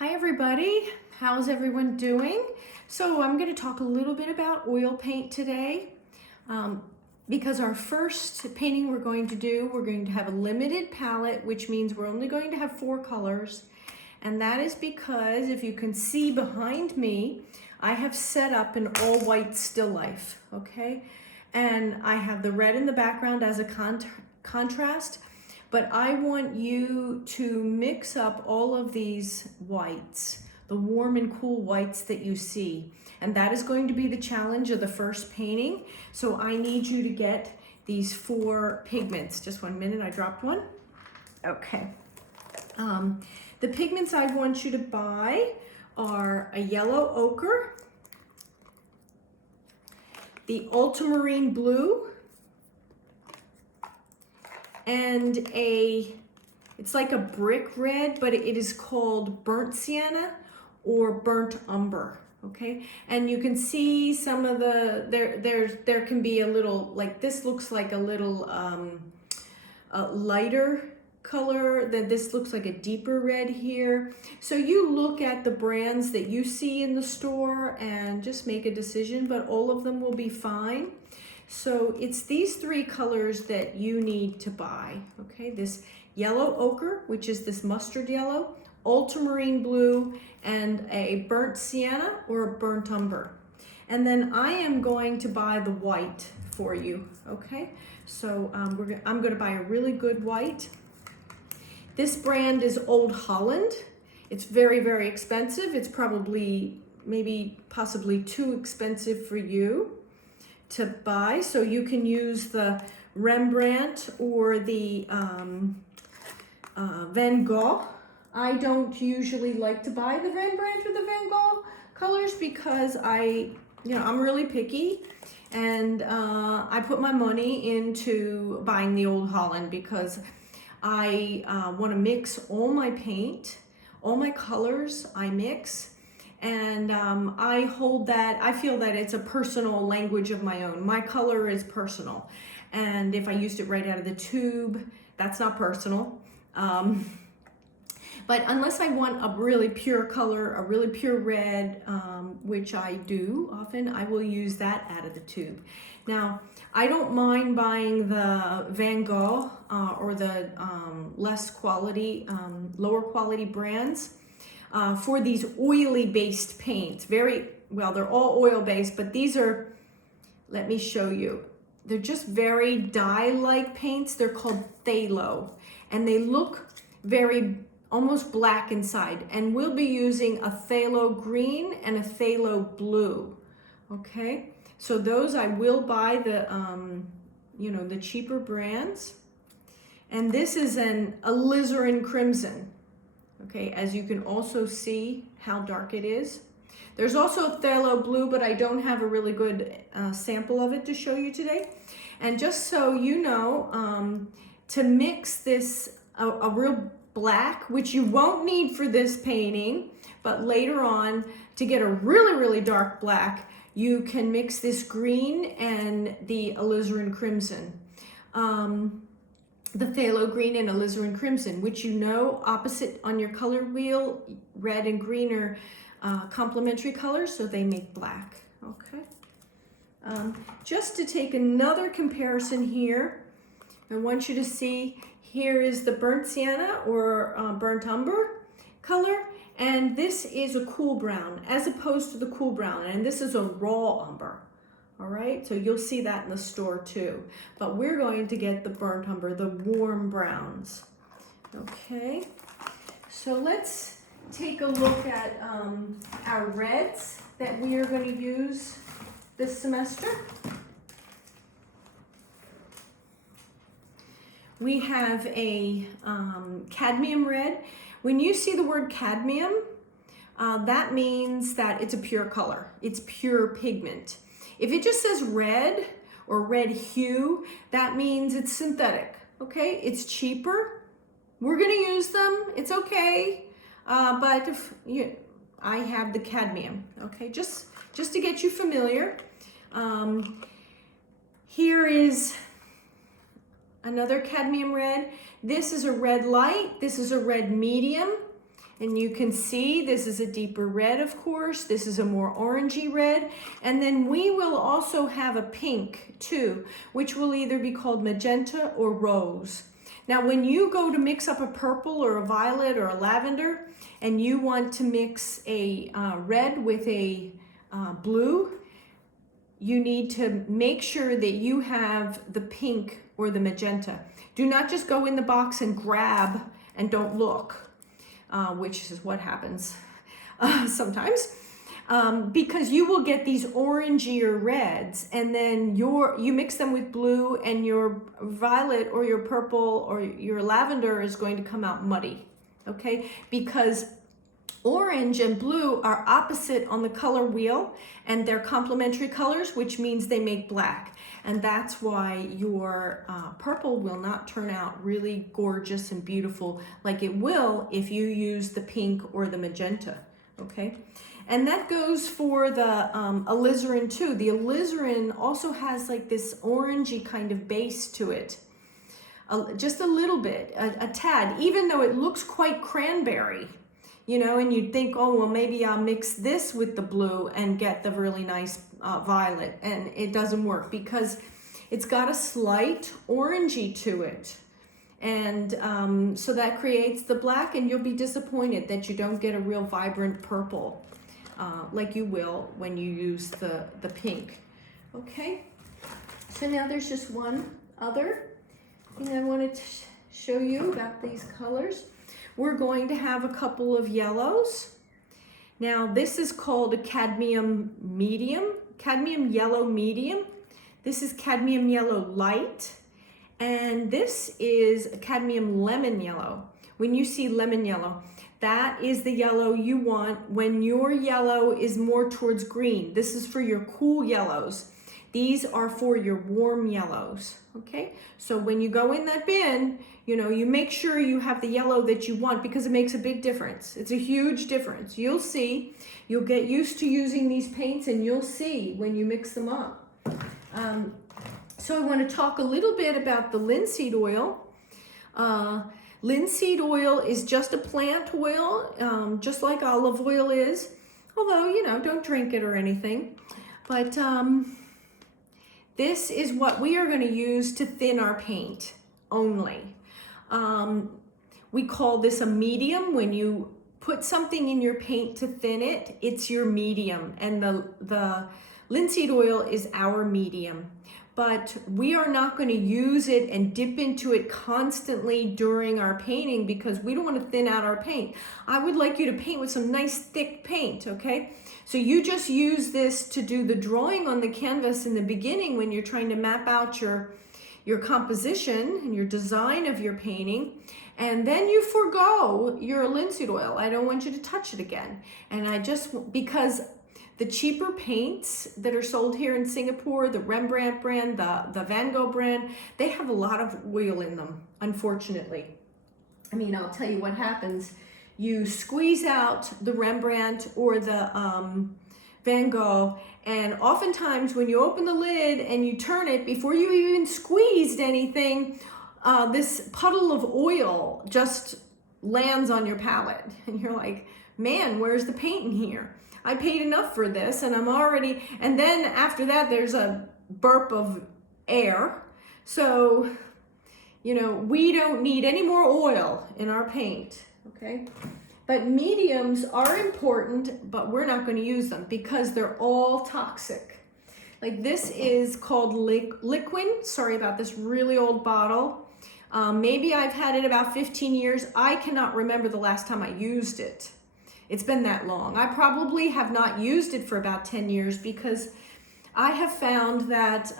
Hi everybody, how's everyone doing? So I'm going to talk a little bit about oil paint today because our first painting we're going to have a limited palette, which means we're only going to have 4 colors. And that is because if you can see behind me, I have set up an all white still life, okay? And I have the red in the background as a contrast. But I want you to mix up all of these whites, the warm and cool whites that you see. And that is going to be the challenge of the first painting. So I need you to get these 4 pigments. Just 1 minute, I dropped one. Okay. The pigments I want you to buy are a yellow ochre, the ultramarine blue, and it's like a brick red, but it is called burnt sienna or burnt umber, okay? And you can see some of the, there can be a little, like this looks like a little lighter color, that this looks like a deeper red here. So you look at the brands that you see in the store and just make a decision, but all of them will be fine. So it's these 3 colors that you need to buy, okay? This yellow ochre, which is this mustard yellow, ultramarine blue, and a burnt sienna or a burnt umber. And then I am going to buy the white for you, okay? So I'm gonna buy a really good white. This brand is Old Holland. It's very, very expensive. It's probably, possibly too expensive for you to buy, so you can use the Rembrandt or the Van Gogh. I don't usually like to buy the Rembrandt or the Van Gogh colors because I'm really picky, and I put my money into buying the Old Holland because I want to mix all my paint, all my colors I mix. And I feel that it's a personal language of my own. My color is personal. And if I used it right out of the tube, that's not personal. But unless I want a really pure color, a really pure red, which I do often, I will use that out of the tube. Now, I don't mind buying the Van Gogh or the less quality, lower quality brands. For these oily based paints. They're all oil based, but these are, let me show you. They're just very dye-like paints. They're called phthalo, and they look very almost black inside. And we'll be using a phthalo green and a phthalo blue, okay? So those I will buy the cheaper brands. And this is an alizarin crimson. Okay, as you can also see how dark it is. There's also phthalo blue, but I don't have a really good sample of it to show you today. And just so you know, to mix this, a real black, which you won't need for this painting, but later on, to get a really, really dark black, you can mix this green and the alizarin crimson. The phthalo green and alizarin crimson, which opposite on your color wheel, red and green are complementary colors, so they make black, okay? Just to take another comparison here, I want you to see, here is the burnt sienna or burnt umber color, and this is a cool brown, as opposed to the cool brown, and this is a raw umber. All right, so you'll see that in the store too. But we're going to get the burnt umber, the warm browns. Okay, so let's take a look at our reds that we are going to use this semester. We have a cadmium red. When you see the word cadmium, that means that it's a pure color. It's pure pigment. If it just says red or red hue, that means it's synthetic, okay? It's cheaper. We're gonna use them, it's okay. But I have the cadmium, okay? Just to get you familiar. Here is another cadmium red. This is a red light, this is a red medium, And you can see this is a deeper red, of course. This is a more orangey red. And then we will also have a pink too, which will either be called magenta or rose. Now, when you go to mix up a purple or a violet or a lavender, and you want to mix a red with a blue, you need to make sure that you have the pink or the magenta. Do not just go in the box and grab and don't look, which is what happens sometimes, because you will get these orangier reds, and then you mix them with blue, and your violet or your purple or your lavender is going to come out muddy, okay? Because orange and blue are opposite on the color wheel, and they're complementary colors, which means they make black. And that's why your purple will not turn out really gorgeous and beautiful like it will if you use the pink or the magenta, okay? And that goes for the alizarin too. The alizarin also has like this orangey kind of base to it. Just a little bit, a tad, even though it looks quite cranberry. You know, and you'd think, oh, well, maybe I'll mix this with the blue and get the really nice violet. And it doesn't work because it's got a slight orangey to it. And so that creates the black, and you'll be disappointed that you don't get a real vibrant purple like you will when you use the pink. Okay, so now there's just one other thing I wanted to show you about these colors. We're going to have a couple of yellows. Now this is called a cadmium yellow medium. This is cadmium yellow light. And this is a cadmium lemon yellow. When you see lemon yellow, that is the yellow you want when your yellow is more towards green. This is for your cool yellows. These are for your warm yellows, okay? So when you go in that bin, you know, you make sure you have the yellow that you want because it makes a big difference. It's a huge difference. You'll see, you'll get used to using these paints, and you'll see when you mix them up. So I want to talk a little bit about the linseed oil. Linseed oil is just a plant oil, just like olive oil is, although, you know, don't drink it or anything. But this is what we are going to use to thin our paint only. We call this a medium. When you put something in your paint to thin it, it's your medium. And the linseed oil is our medium. But we are not going to use it and dip into it constantly during our painting because we don't want to thin out our paint. I would like you to paint with some nice thick paint, okay? So you just use this to do the drawing on the canvas in the beginning when you're trying to map out your composition and your design of your painting, and then you forgo your linseed oil. I don't want you to touch it again. And because the cheaper paints that are sold here in Singapore, the Rembrandt brand, the Van Gogh brand, they have a lot of oil in them, unfortunately. I mean, I'll tell you what happens. You squeeze out the Rembrandt or the Van Gogh, and oftentimes when you open the lid and you turn it, before you even squeezed anything, this puddle of oil just lands on your palette. And you're like, man, where's the paint in here? I paid enough for this, and and then after that, there's a burp of air. So, you know, we don't need any more oil in our paint, okay? But mediums are important, but we're not going to use them because they're all toxic. Like this is called Liquin. Sorry about this really old bottle. Maybe I've had it about 15 years. I cannot remember the last time I used it. It's been that long. I probably have not used it for about 10 years because I have found that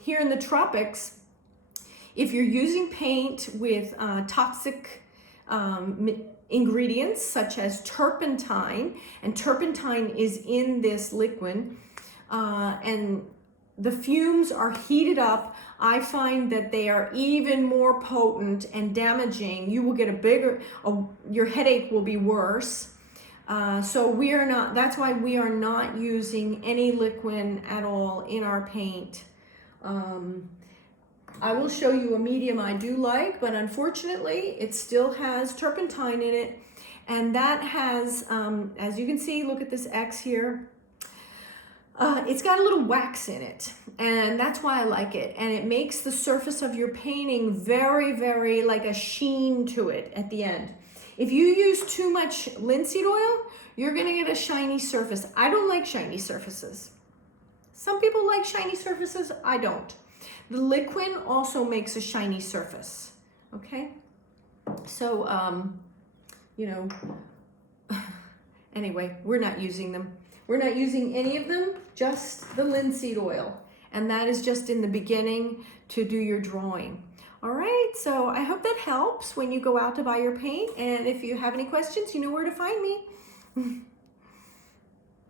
here in the tropics, if you're using paint with toxic ingredients such as turpentine, and turpentine is in this liquid, and the fumes are heated up, I find that they are even more potent and damaging. You will get your headache will be worse. So that's why we are not using any liquid at all in our paint. I will show you a medium I do like, but unfortunately it still has turpentine in it. And that has, as you can see, look at this X here. It's got a little wax in it, and that's why I like it. And it makes the surface of your painting very, very like a sheen to it at the end. If you use too much linseed oil, you're gonna get a shiny surface. I don't like shiny surfaces. Some people like shiny surfaces, I don't. The liquid also makes a shiny surface, okay? So, you know, anyway, we're not using them. We're not using any of them, just the linseed oil. And that is just in the beginning to do your drawing. All right, so I hope that helps when you go out to buy your paint. And if you have any questions, you know where to find me.